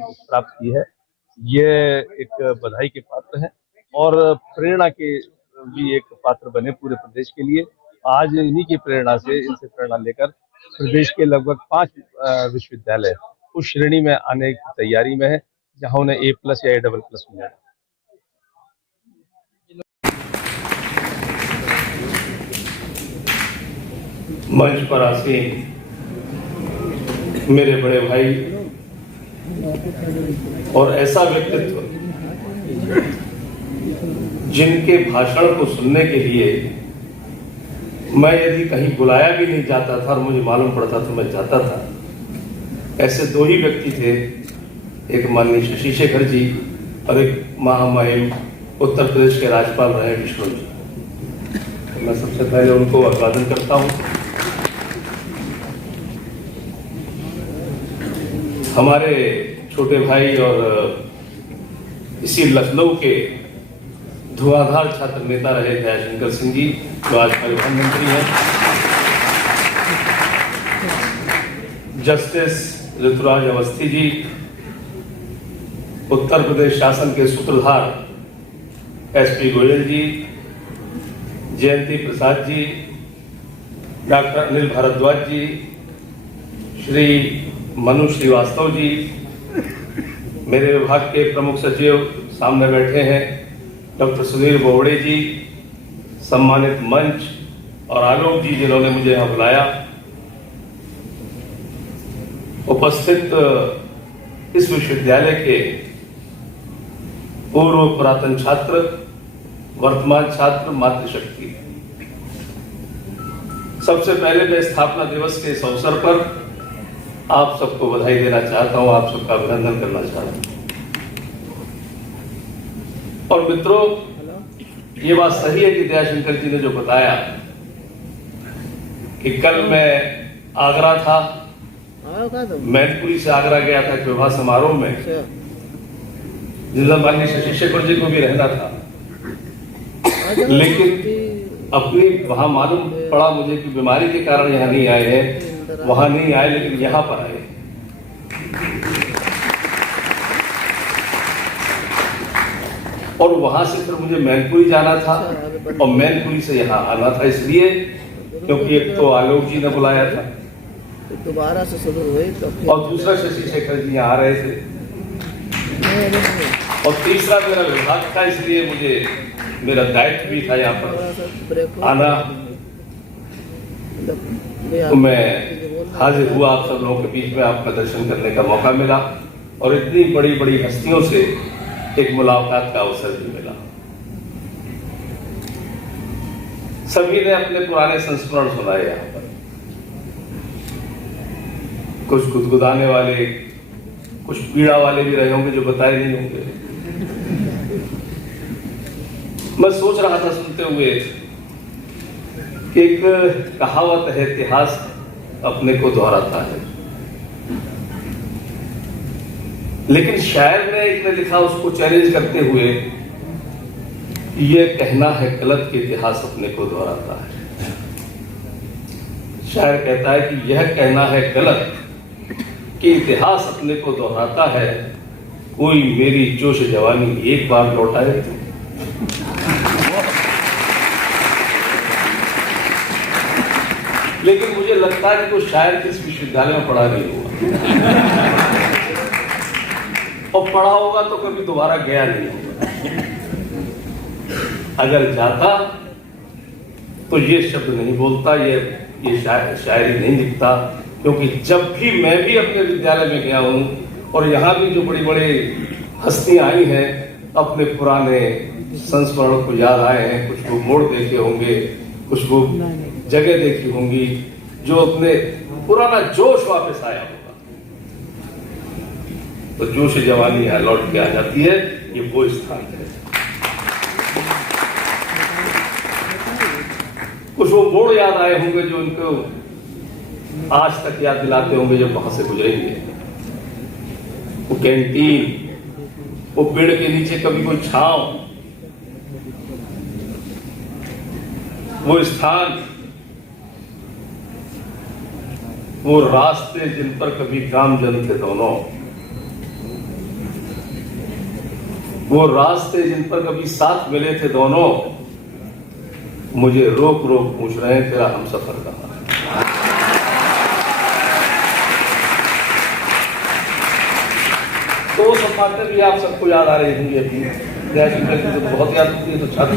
प्राप्त की है, ये एक बधाई के पात्र है और प्रेरणा के भी एक पात्र बने पूरे प्रदेश के लिए। आज इन्हीं की प्रेरणा से, इनसे प्रेरणा लेकर प्रदेश के लगभग 5 विश्वविद्यालय उस श्रेणी में आने की तैयारी में है जहां उन्हें A+ या A++ मिला। मंच पर आसीन मेरे बड़े भाई और ऐसा व्यक्तित्व जिनके भाषण को सुनने के लिए मैं यदि कहीं बुलाया भी नहीं जाता था और मुझे मालूम पड़ता तो मैं जाता था, ऐसे दो ही व्यक्ति थे, एक माननीय शशि शेखर जी और एक महामहिम उत्तर प्रदेश के राज्यपाल रहे विष्णु जी। तो मैं सबसे पहले उनको अभिवादन करता हूं। हमारे छोटे भाई और इसी लखनऊ के धुआंधार छात्र नेता रहे दयाशंकर सिंह जी, जो आज परिवहन मंत्री हैं, जस्टिस ऋतुराज अवस्थी जी, उत्तर प्रदेश शासन के सूत्रधार SP गोयल जी, जयंती प्रसाद जी, डॉक्टर अनिल भारद्वाज जी, श्री मनु श्रीवास्तव जी, मेरे विभाग के प्रमुख सचिव सामने बैठे हैं डॉक्टर सुधीर बोवड़े जी, सम्मानित मंच और आलोक जी जिन्होंने मुझे यहां बुलाया, उपस्थित इस विश्वविद्यालय के पूर्व पुरातन छात्र, वर्तमान छात्र, मातृशक्ति। सबसे पहले मैं स्थापना दिवस के इस अवसर पर आप सबको बधाई देना चाहता हूं, आप सबका अभिनंदन करना चाहता हूं। और मित्रों, ये बात सही है कि दयाशंकर जी ने जो बताया कि कल मैं आगरा था, मैनपुरी से आगरा गया था एक विवाह समारोह में, जिसमें माननीय शशि शेखर जी को भी रहना था, लेकिन अपनी वहां मालूम पड़ा मुझे कि बीमारी के कारण यहाँ नहीं आए हैं, वहां नहीं आए लेकिन यहां पर आए। और वहां से फिर मुझे मैनपुरी जाना था और मैनपुरी से यहाँ आना था, इसलिए क्योंकि एक तो आलोक जी ने बुलाया था दोबारा से शुरू हुई तो और दूसरा शशि शेखर जी यहाँ आ रहे थे और तीसरा मेरा विभाग था, इसलिए मुझे मेरा दायित्व भी था यहाँ पर आना। तो मैं हाजिर हुआ, आप सब लोगों के बीच में आपका दर्शन करने का मौका मिला और इतनी बड़ी बड़ी हस्तियों से एक मुलाकात का अवसर भी मिला। सभी ने अपने पुराने संस्मरण सुनाए यहाँ पर, कुछ गुदगुदाने वाले, कुछ पीड़ा वाले भी रहे होंगे जो बताए नहीं होंगे। मैं सोच रहा था सुनते हुए कि एक कहावत है, इतिहास अपने को दोहराता है, लेकिन शायर ने एक ने लिखा उसको चैलेंज करते हुए, यह कहना है गलत कि इतिहास अपने को दोहराता है। शायर कहता है कि यह कहना है गलत कि इतिहास अपने को दोहराता है, कोई मेरी जोश जवानी एक बार लौटाए तो। लेकिन मुझे लगता है कि तो शायर किस विश्वविद्यालय में पढ़ा नहीं हुआ और पढ़ा होगा तो कभी दोबारा गया नहीं होगा। अगर जाता तो ये शब्द नहीं बोलता, ये शायरी नहीं लिखता, क्योंकि जब भी मैं भी अपने विद्यालय में गया हूं और यहाँ भी जो बड़ी बड़ी हस्तियां आई हैं, अपने पुराने संस्मरण को याद आए हैं, कुछ वो मोड़ देखे होंगे, कुछ वो जगह देखी होंगी, जो अपने पुराना जोश वापस आया होगा, तो जोश जवानी यहाँ लौट के आ जाती है। ये वो स्थान है। कुछ वो मोड़ याद आए होंगे जो उनको आज तक याद दिलाते होंगे जब वहां से गुजरेंगे। वो कैंटीन, वो पेड़ के नीचे कभी कोई छांव, वो स्थान, वो रास्ते जिन पर कभी काम जन थे दोनों, वो रास्ते जिन पर कभी साथ मिले थे दोनों, मुझे रोक रोक पूछ रहे हैं तेरा हमसफर कहाँ है। तो सब बातें भी आप सबको याद आ रही होंगी अपनी, तो बहुत याद होती है, तो छात्र।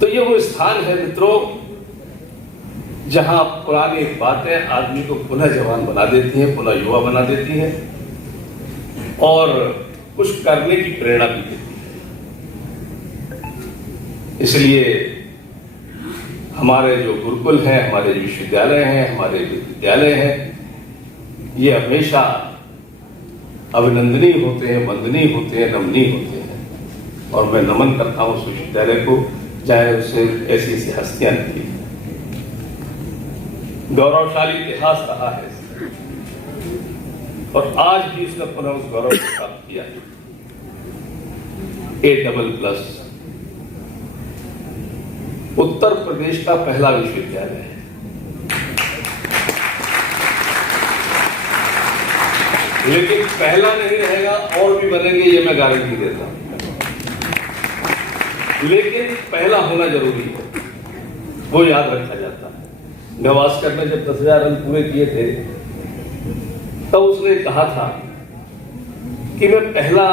तो ये वो स्थान है मित्रों जहां पुरानी बातें आदमी को पुनः जवान बना देती हैं, पुनः युवा बना देती हैं और कुछ करने की प्रेरणा भी देती है। इसलिए हमारे जो गुरुकुल हैं, हमारे विश्वविद्यालय हैं, हमारे विद्यालय हैं, ये हमेशा अभिनंदनीय होते हैं, वंदनीय होते हैं, नमनीय होते हैं। और मैं नमन करता हूं उस विश्वविद्यालय को, चाहे उससे ऐसी ऐसी हस्तियां निकली। गौरवशाली इतिहास रहा है और आज भी उसने पुनः उस गौरव को प्राप्त किया है। A++ उत्तर प्रदेश का पहला विश्वविद्यालय है। लेकिन पहला नहीं रहेगा, और भी बनेंगे, ये मैं गारंटी देता हूं। लेकिन पहला होना जरूरी है, वो याद रखा जाता है। गावस्कर ने जब 10,000 रन पूरे किए थे तब उसने कहा था कि मैं पहला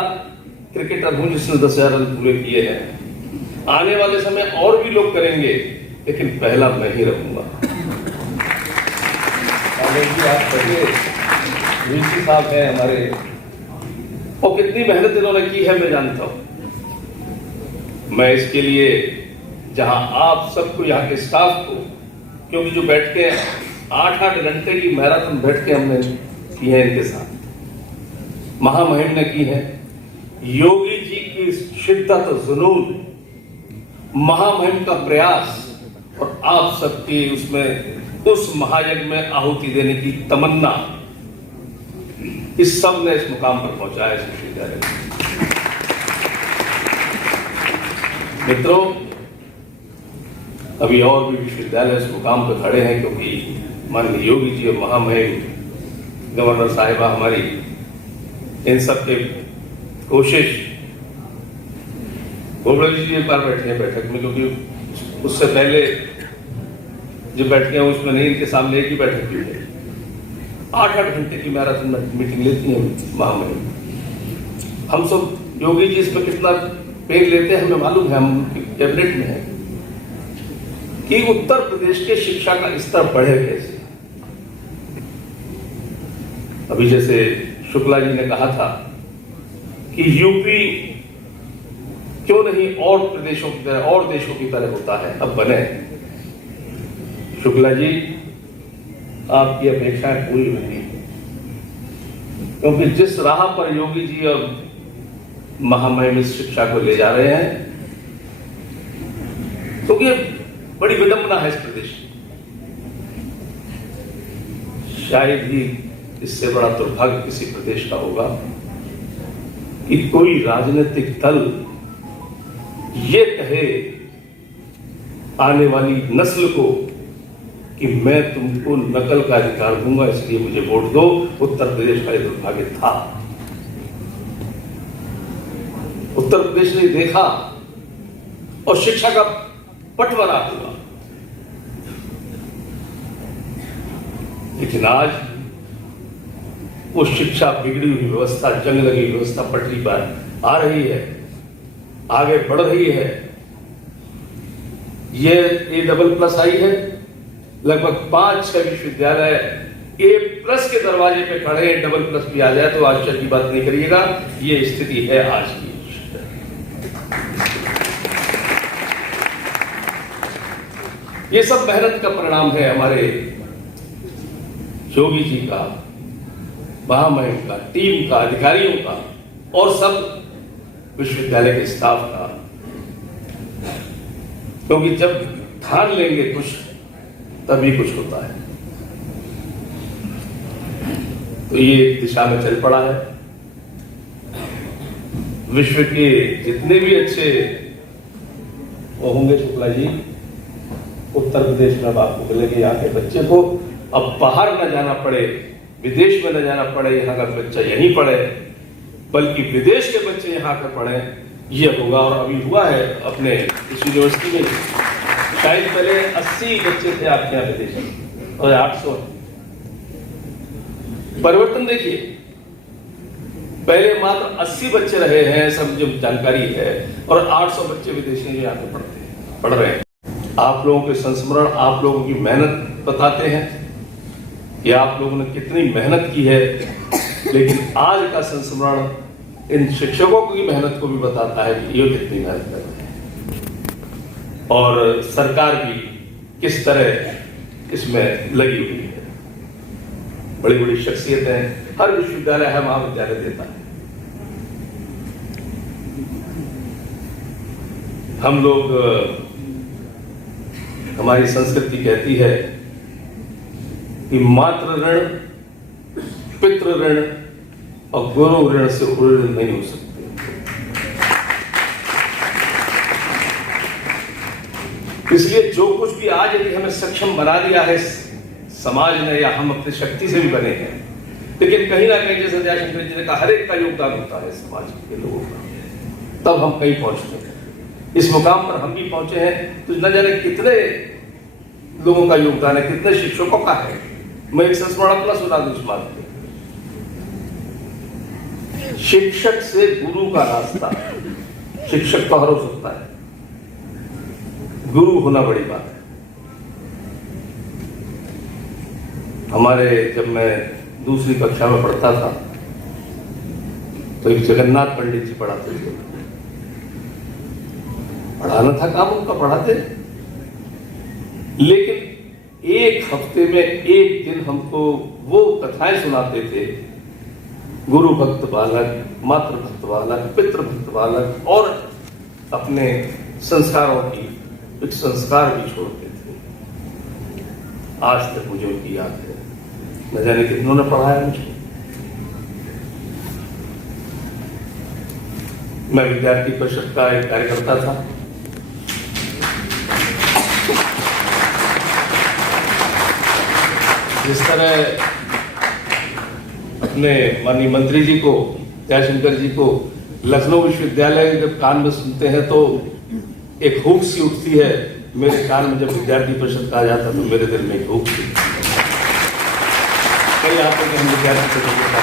क्रिकेटर हूं जिसने 10,000 रन पूरे किए हैं। आने वाले समय और भी लोग करेंगे, लेकिन पहला मैं ही रहूंगा। वीसी साहब हैं हमारे, और कितनी मेहनत इन्होंने की है मैं जानता हूं। मैं इसके लिए जहां आप सबको, यहाँ के स्टाफ को, क्योंकि जो बैठ के 8-8 घंटे की मैराथन बैठ के हमने की है इनके साथ, महामहिम ने की है, योगी जी की शिद्दत और जुनून, महामहिम का प्रयास और आप सबकी उसमें उस महायज्ञ में आहुति देने की तमन्ना, इस सब ने इस मुकाम पर पहुंचाया इस विश्वविद्यालय में। मित्रों, अभी और भी विश्वविद्यालय इस मुकाम पर खड़े हैं, क्योंकि माननीय योगी जी और महामहिम गवर्नर साहिबा हमारी, इन सब के कोशिश। गोबड़े जी एक बार बैठे हैं बैठक में, क्योंकि उससे पहले जो बैठके हैं उसमें नहीं, इनके सामने एक ही बैठक की है। 8-8 घंटे की मैराथन मीटिंग लेती है महामहिम। हम सब योगी जी इसमें कितना पेड़ लेते हैं हमें मालूम है, हम कैबिनेट में हैं, कि उत्तर प्रदेश के शिक्षा का स्तर बढ़े कैसे। अभी जैसे शुक्ला जी ने कहा था कि यूपी क्यों नहीं और प्रदेशों की तरह, और देशों की तरह होता है, अब बने। शुक्ला जी, आपकी अपेक्षाएं पूरी होंगी, क्योंकि जिस राह पर योगी जी और महामहिम इस शिक्षा को ले जा रहे हैं, क्योंकि बड़ी विडंबना है इस प्रदेश की। शायद ही इससे बड़ा दुर्भाग्य किसी प्रदेश का होगा कि कोई राजनीतिक दल ये कहे आने वाली नस्ल को कि मैं तुमको नकल का अधिकार दूंगा, इसलिए मुझे वोट दो। उत्तर प्रदेश का यह दुर्भाग्य था। उत्तर प्रदेश ने देखा और शिक्षा का बंटवारा हुआ। लेकिन आज वो शिक्षा बिगड़ी हुई व्यवस्था, जंग लगी व्यवस्था पटरी पर आ रही है, आगे बढ़ रही है। ये A++ आई है, लगभग 5-6 विश्वविद्यालय A+ के दरवाजे पे खड़े हैं। AA+ भी आ जाए तो आश्चर्य की बात नहीं करिएगा। ये स्थिति है आज की। ये सब मेहनत का परिणाम है हमारे योगी जी का, महामहिम का, टीम का, अधिकारियों का और सब विश्वविद्यालय के स्टाफ का। क्योंकि जब ठान लेंगे कुछ, तभी कुछ होता है। तो ये दिशा में चल पड़ा है। विश्व के जितने भी अच्छे वो होंगे शुक्ला जी, उत्तर प्रदेश में आपको मिलेंगे। यहाँ के बच्चे को अब बाहर न जाना पड़े, विदेश में न जाना पड़े, यहाँ का बच्चा यहीं पढ़े, बल्कि विदेश के बच्चे यहाँ आकर पढ़े, ये होगा। और अभी हुआ है अपने इस यूनिवर्सिटी में, शायद पहले 80 बच्चे थे आपके यहाँ विदेश में और 800। परिवर्तन देखिए, पहले मात्र 80 बच्चे रहे हैं, सब जो जानकारी है, और 800 बच्चे विदेशी जो यहाँ पे पढ़ रहे हैं। आप लोगों के संस्मरण, आप लोगों की मेहनत बताते हैं कि आप लोगों ने कितनी मेहनत की है, लेकिन आज का संस्मरण इन शिक्षकों की मेहनत को भी बताता है कि ये कितनी मेहनत कर रहे हैं और सरकार भी किस तरह इसमें लगी हुई है। बड़ी बड़ी शख्सियतें हर विश्वविद्यालय है, महाविद्यालय देता है। हम लोग, हमारी संस्कृति कहती है कि मातृ ऋण, पितृ ऋण और गुरु ऋण से ऋण नहीं हो सकते। इसलिए जो कुछ भी आज यदि हमें सक्षम बना दिया है समाज ने, या हम अपनी शक्ति से भी बने हैं, लेकिन कहीं ना कहीं जैसे दयाशंकर जी ने कहा, हर एक का योगदान होता है समाज के लोगों का, तब हम कहीं पहुंचते हैं। इस मुकाम पर हम भी पहुंचे हैं तो न जाने कितने लोगों का योगदान है, कितने शिक्षकों का है। मैं एक संस्मरण अपना सुना दूं इस बात पे। शिक्षक से गुरु का रास्ता, शिक्षक तो हर हो सकता है, गुरु होना बड़ी बात है। हमारे, जब मैं दूसरी कक्षा में पढ़ता था तो एक जगन्नाथ पंडित जी पढ़ाते थे। पढ़ाना था काम उनका, पढ़ाते, लेकिन एक हफ्ते में एक दिन हमको वो कथाएं सुनाते थे, गुरु भक्त बालक, मातृ भक्त बालक, पितृ भक्त बालक, और अपने संस्कारों की एक संस्कार भी छोड़ते थे। आज तक मुझे उनकी याद है, न जाने कितनों ने पढ़ाया मुझे। मैं विद्यार्थी परिषद का एक कार्यकर्ता था। जिस तरह अपने माननीय मंत्री जी को, दयाशंकर जी को, लखनऊ विश्वविद्यालय जब कान में सुनते हैं तो एक हुक सी उठती है। मेरे कान में जब विद्यार्थी परिषद कहा जाता तो मेरे दिल में एक हुक थी। कई यहाँ पर हम विद्यार्थी परिषद,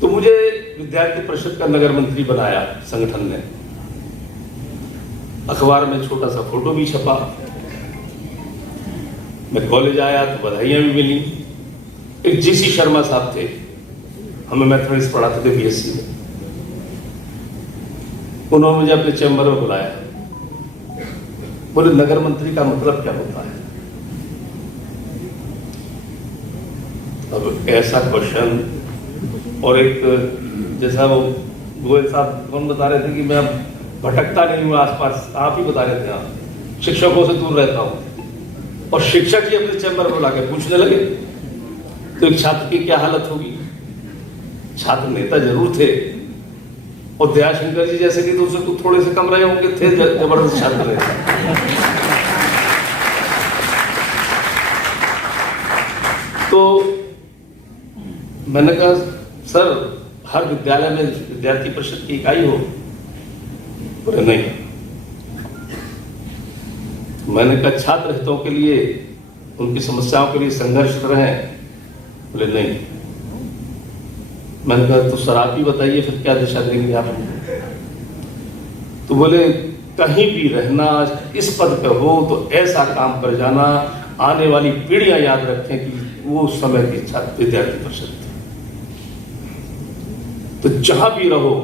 तो मुझे विद्यार्थी परिषद का नगर मंत्री बनाया संगठन ने। अखबार में छोटा सा फोटो भी छपा। मैं कॉलेज आया तो बधाइयां भी मिली। एक जीसी शर्मा साहब थे, हमें मैथमेटिक्स पढ़ाते थे बीएससी में। उन्होंने मुझे अपने चैम्बर में बुलाया, बोले नगर मंत्री का मतलब क्या होता है। अब ऐसा क्वेश्चन, और एक जैसा वो गोयल साहब कौन बता रहे थे कि मैं अब भटकता नहीं हूँ आसपास, आप ही बता रहे थे, आप शिक्षकों से दूर रहता हूँ। और शिक्षक ही अपने चैम्बर में लाके पूछने लगे तो एक छात्र की क्या हालत होगी। छात्र नेता जरूर थे, और दयाशंकर जी जैसे कि दूसरे तो थोड़े से कम रहे होंगे, थे जबरदस्त छात्र नेता। तो मैंने कहा, सर हर विद्यालय में विद्यार्थी परिषद की इकाई हो? बोले नहीं। मैंने कहा छात्र हितों के लिए, उनकी समस्याओं के लिए संघर्ष रहें? बोले नहीं। मैंने कहा तो सर आप ही बताइए फिर क्या दिशा देंगे आप? तो बोले कहीं भी रहना, इस पद पे हो तो ऐसा काम कर जाना, आने वाली पीढ़ियां याद रखें कि वो समय की छात्र विद्यार्थी परिषद थी। तो जहां भी रहो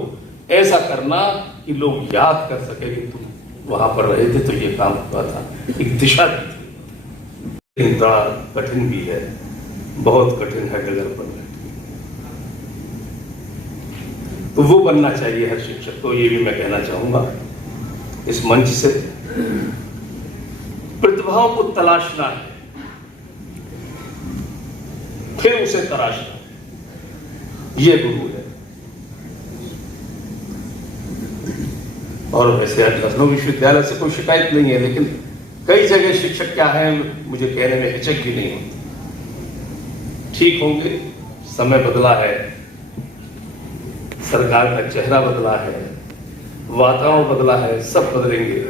ऐसा करना कि लोग याद कर सके कि तुम वहां पर रहे थे तो ये काम हुआ था, एक दिशा थी। बड़ा कठिन भी है, बहुत कठिन है डगर पर। तो वो बनना चाहिए हर शिक्षक को, ये भी मैं कहना चाहूंगा इस मंच से। प्रतिभाओं को तलाशना है, फिर उसे तराशना है, ये गुरु है। और वैसे लखनऊ विश्वविद्यालय से कोई शिकायत नहीं है, लेकिन कई जगह शिक्षक क्या है मुझे कहने में हिचक भी नहीं होती। ठीक होंगे। समय बदला है, सरकार का चेहरा बदला है, वातावरण बदला है, सब बदलेंगे,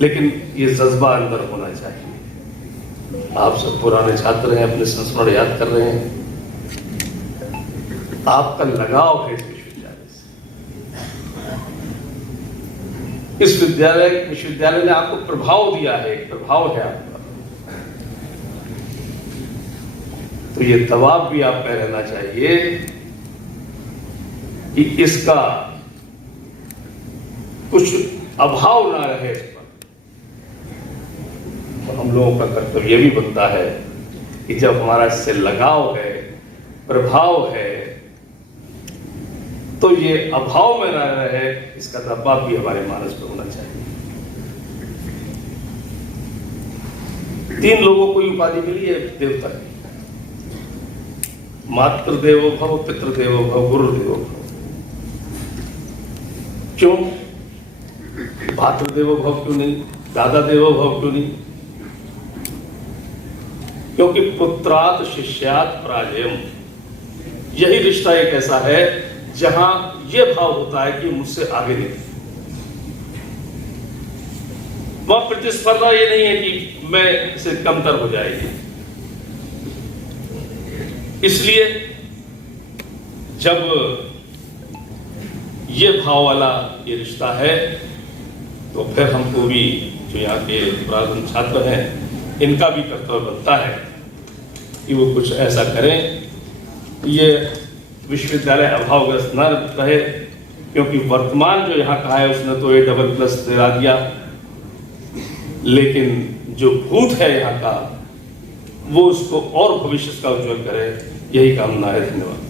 लेकिन ये जज्बा अंदर होना चाहिए। आप सब पुराने छात्र हैं, अपने संस्मरण याद कर रहे हैं, आपका लगाव है इस विश्वविद्यालय से। इस विश्वविद्यालय ने आपको प्रभाव दिया है, एक प्रभाव है आपका, तो ये दबाव भी आप पे रहना चाहिए कि इसका कुछ अभाव ना रहे इस पर। तो हम लोगों का कर्तव्य भी बनता है कि जब हमारा इससे लगाव है, प्रभाव है, तो ये अभाव में ना रहे, इसका दबाव भी हमारे मानस पर होना चाहिए। 3 लोगों को उपाधि मिली है देवता की, मातृदेवो भव, पितृदेवो भव, गुरुदेवो भव। क्यों भातृदेवो भव क्यों नहीं, दादा देवो भव क्यों नहीं? क्योंकि पुत्रात शिष्यात पराजयम, यही रिश्ता एक ऐसा है जहां यह भाव होता है कि मुझसे आगे नहीं। वह प्रतिस्पर्धा ये नहीं है कि मैं इससे कमतर हो जाएगी। इसलिए जब ये भाव वाला ये रिश्ता है, तो फिर हमको भी जो यहाँ के पुरातन छात्र हैं, इनका भी कर्तव्य बनता है कि वो कुछ ऐसा करें, ये विश्वविद्यालय अभावग्रस्त न रहे। क्योंकि वर्तमान जो यहाँ का है उसने तो A++ दिला दिया, लेकिन जो भूत है यहाँ का वो उसको और भविष्य का उज्जवल करे, यही कामना है। धन्यवाद।